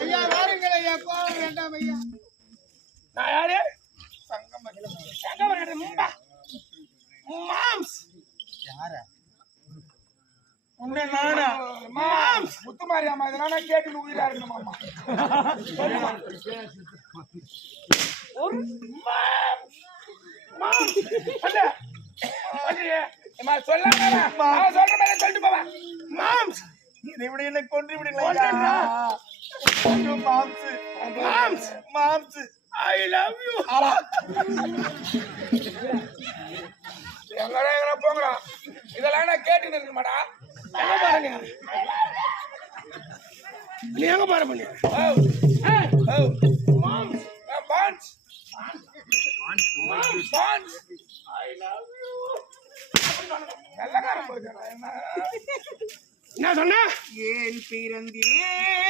ஐயா வாருங்கள் ஐயா வேண்டாம் ஐயா. நான் யாரு? மும்பா. மாம்ஸ். உன்னை நானா? மாம்ஸ். முத்துமாரி அம்மா இதெல்லாம் நான் கேட்டு உயிரா இருக்கணும் மாமா ஒரு மாம்ஸ். அல்ல சொல்ற மாதிரி சொல்லிட்டு போவா. மாம்ஸ். இதை விட என்ன கொன்று. ஐயோ. மாம்ஸ் மாம்ஸ் மாம்ஸ் ஐ லவ் யூ எங்கடா எங்கடா போங்கடா. இதெல்லாம் நான் கேட்டு இருக்க மாடா எங்க பாருங்க நீ? எங்க பாரு பண்ணி? ஓ ஓ என்ன சொன்ன? ஏன் பிறந்தேனோ?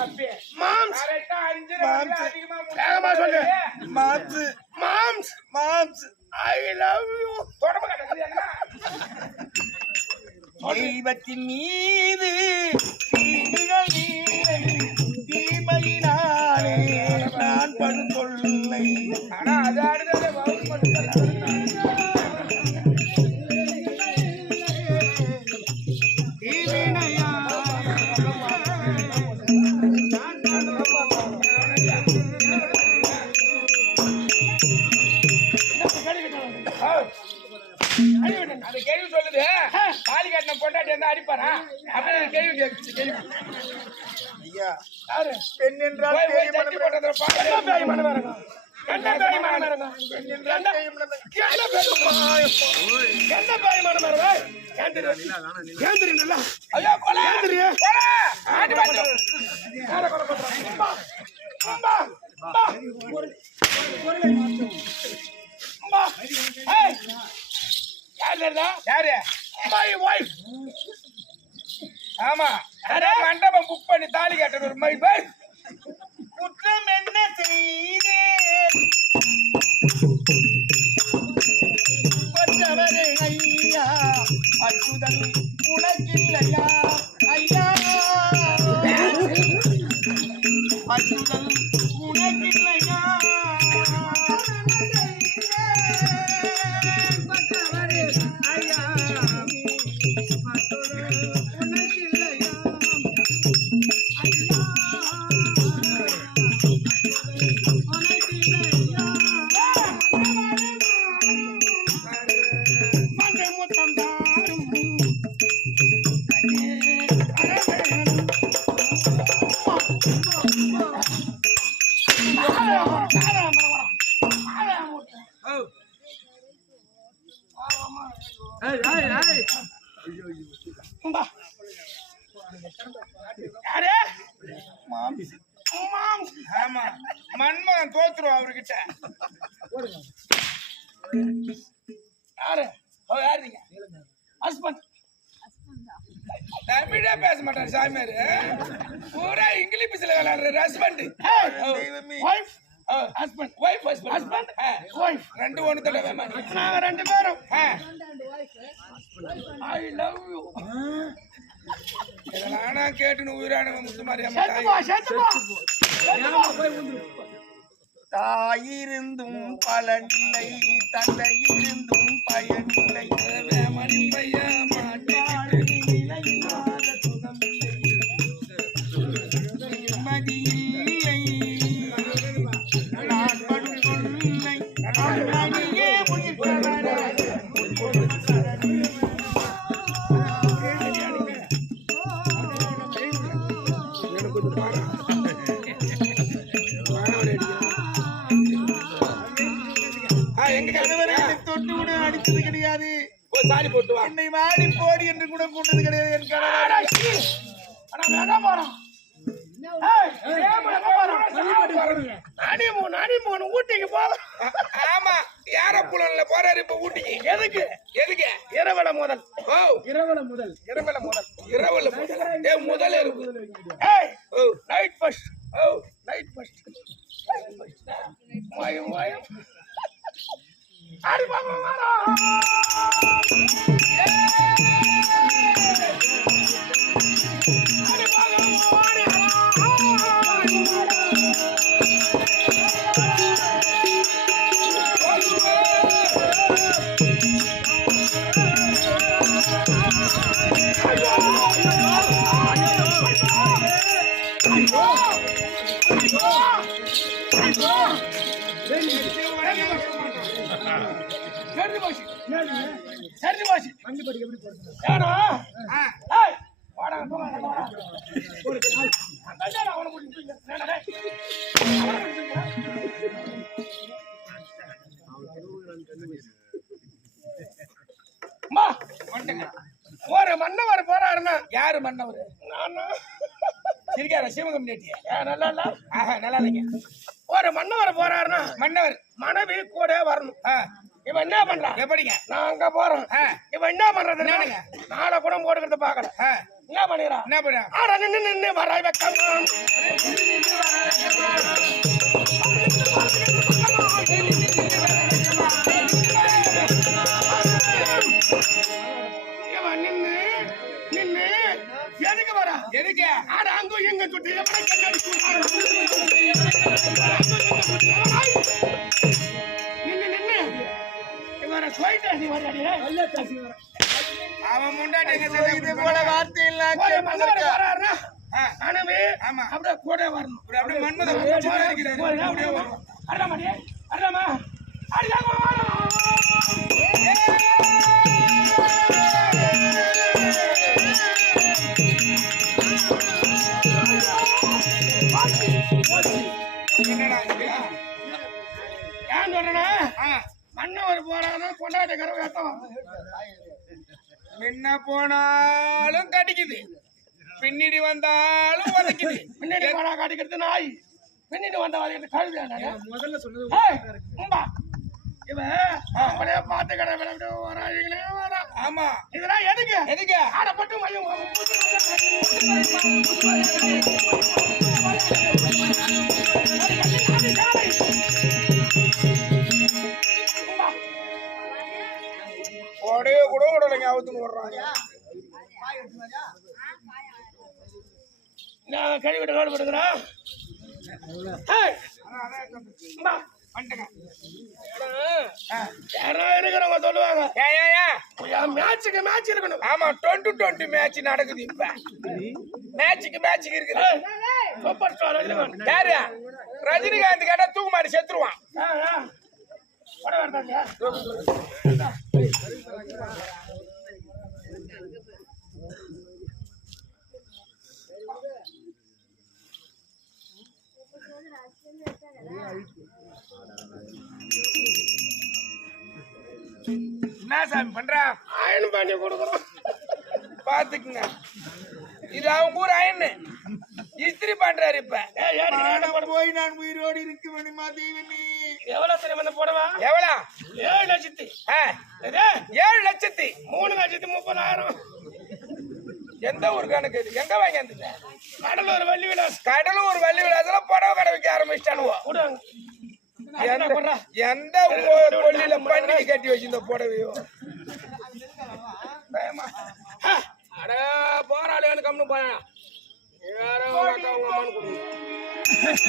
அதிகமா முடிச்சு வேகமா சொல்லு. மாம்ஸ். மாம்ஸ். மாம்ஸ். ஐ லவ் யூ தெய்வத்தின் மீது தீமையினாலே நான் தொல்லை ஆனா அது யாரு பெண் என்றால் போய் மனம் பேய் மனம் வருங்க? என்ன பேய் மனம் வருங்க? பெண் என்றால் பேய் மனம் என்ன பேய்? என்ன பேய் மனம் வருங்க? ஏந்திரு. ஏந்திரு நல்லா. ஐயோ, கொலை. கொலை. ஆடி பாத்து. யாரை கொலை பண்றாங்க? அம்மா. அம்மா. அம்மா. அம்மா. ஏய். யார் தெரியுதா? யாரு? My wife. ஆமா. மண்டபம் புக் பண்ணி தாலி கட்டணும் ஒரு மை வைஃப் குற்றம் என்ன செய்தே? கொற்றவரே ஐயா உனக்கில்லையா? யாரு? ஓ யாரு நீங்க ஹஸ்பண்ட். தமிழே பேச மாட்டார் சாமியார். பூரா இங்கிலீஷ்ல விளையாடுற husband. Wife husband wife husband husband wife ரெண்டு ஒன்று தடவை நாங்க ரெண்டு பேரும். ஐ லவ் யூ இதெல்லாம் நான் கேட்டுன்னு உயிரானவன் முத்துமாரியாம தாயிருந்தும் பலனில்லை தந்தையிருந்தும் பயனில்லை. வேமனில்லை நானிமோன், நானிமோன், ஊட்டிக்கு போலாம். ஆமா யார புலன்ல போறாரு இப்ப ஊட்டிக்கு. எதுக்கு? எதுக்கு? இரவல முதல். ஓ. இரவல முதல். இரவல முதல். இரவுல முதல். ஏ முதல் இருக்கு. ஏய் ஓ. நைட் ஃபர்ஸ்ட் ஓ. நைட் ஃபர்ஸ்ட் மயம் மயம் அடி பாப்பா சரிஞ்சு போச்சு சரிஞ்சு போச்சு ஏடா ஏய் வாடா போடா ஒரு நேரா டேய் அம்மா வந்துங்க ஒரு மன்னவர் போறாருன்னா யாரு மன்னவர்? நானா? சிரிக்கார சிவகம் நேட்டிய. ஏன் நல்லா இல்ல? ஆஹா நல்லா இல்லைங்க. ஒரு மன்னவர் போறாருன்னா மன்னவர். மனைவி கூட வரணும். இவன் என்ன பண்றான்? எப்படிங்க? நான் அங்க போறேன். ஆ. இவன் என்ன பண்றது? என்னங்க? நாளை கூட போட்டுக்கிறத பாக்கல என்ன பண்ணிடுறான்? என்ன பண்ண? ஆட நின்னு நின்னு வராய் வெக்கமா. இவன் நின்னு நின்னு எதுக்கு வரா எதுக்கு? ஆட எங்க சுட்டி எப்படி கண்ணாடி நின்னு நின்னு இவரை சொல்லிட்டு நீ வராடி அவன் முண்டாட்டி எங்க ஐயோ, இது போல வார்த்தை எல்லாம் ஒரு ஆமா. அப்படியே கூட வரணும் அப்படியே மன்மத அப்படியே வரும். அடலாமா அடலாமா அடியாமா சொல்றேன்னா ஆ, மன்னவர் போறாருன்னா கொண்டாட்ட முன்ன போனாலும் கடிக்குது. பின்னாடி வந்தாலும் உதைக்குது முன்னாடி போனா காட்டிக்கிறது நாய். பின்னிட்டு வந்த வரைக்கும் கழுது முதல்ல சொன்னது உம்பா. இவன் அவனே பார்த்து கடை விட வராங்களே வரா ஆமா. இதெல்லாம் எதுக்கு? எதுக்கு? ஆடப்பட்டு மையம் அவுத்துன்னு விடுறாங்க நான் கழுவிட ரோடு படுக்கிறேன் யாரா இருக்கிறவங்க சொல்லுவாங்க. மேட்சுக்கு மேட்ச் இருக்கணும். ஆமா டுவெண்ட்டி டுவெண்ட்டி மேட்ச் நடக்குது இப்ப. மேட்சுக்கு மேட்சுக்கு இருக்குது. Super star Rajinikanth. யாரு? ரஜினிகாந்த் கேட்டா தூக்கு மாட்டி செத்துருவான். என்ன சாமி பண்றா? அயன் பண்ணி கொடுக்குறோம். பாத்துக்குங்க. இது அவங்க ஊர் அயன்னு. இஸ்திரி பண்றாரு இப்ப. போய் நான் உயிரோடு இருக்க வேணுமா தேவனே. எவ்வளவு தெரியும் இந்த புடவை? எவ்வளோ? ஏழு லட்சத்தி. ஏழு லட்சத்தி. மூணு லட்சத்தி முப்பதாயிரம். எந்த ஊர் கணக்கு இது எங்க வாங்கி கடலூர் வள்ளி விலாஸ். கடலூர் வள்ளி கடை வைக்க ஆரம்பிச்சிட்டானுவோ எந்த கொல்லியில பண்டிகை கட்டி வச்சிருந்த புடவையோ. அட போராளியான கம்னு போயா யாரோ உங்க அம்மான்னு கொடுங்க.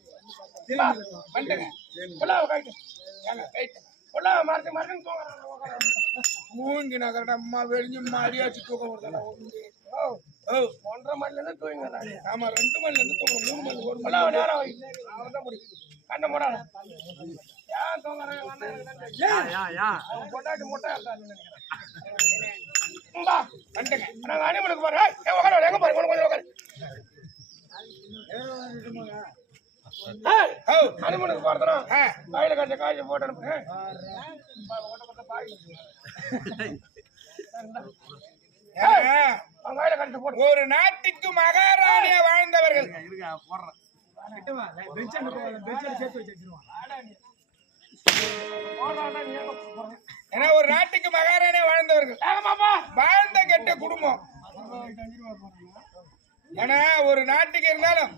வந்துட்டேங்க. புலாவை கழட்டு. ஏங்க, கழட்டு. புலாவை மறைச்சு, மறைச்சுன்னு தூங்குறாங்க, உட்காரு. மூங்கி நகரட அம்மா வெடிஞ்சு மாடியாச்சு தூக்கம் வருதா ஓ, ஓ, ஒன்றரை மணில இருந்து தூங்குறாங்க. ஆமா, ரெண்டு மணில இருந்து தூங்குறோம், மூணு மணி, ஒரு புலாவை நேரம் வை. அவ்வளவுதான் முடியும். கண்ணை. ஏன் தான். அவன் பொண்டாட்டி முட்டை வந்துட்டேங்க. நாங்க அனிமலுக்கு உட்காரு, எங்க போறீங்க? கொஞ்சம் உட்காரு. அனிமலுக்கு போறதுனா, வாயில கட்ட காய்ச்சி போட்டு அனுப்பு. ஏய். பா, ஓட்ட போட்ட பாய். ஏய், அவன் வாயில கட்ட போட்டு. ஒரு நாட்டுக்கு மகாராணியா வாழ்ந்தவர்கள்? ஏன்னா ஒரு நாட்டுக்கு மகாராணியா வாழ்ந்தவர்கள். வாழ்ந்த கெட்ட குடும்பம் ஏன்னா ஒரு நாட்டுக்கு இருந்தாலும்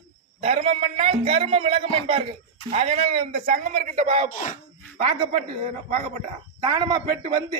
தர்மம் பண்ணால் கர்மம் விளக்கம் என்பார்கள். அதனால் இந்த சங்கமர்கிட்ட பார்க்கப்பட்டு பார்க்கப்பட்ட தானமா பெற்று வந்து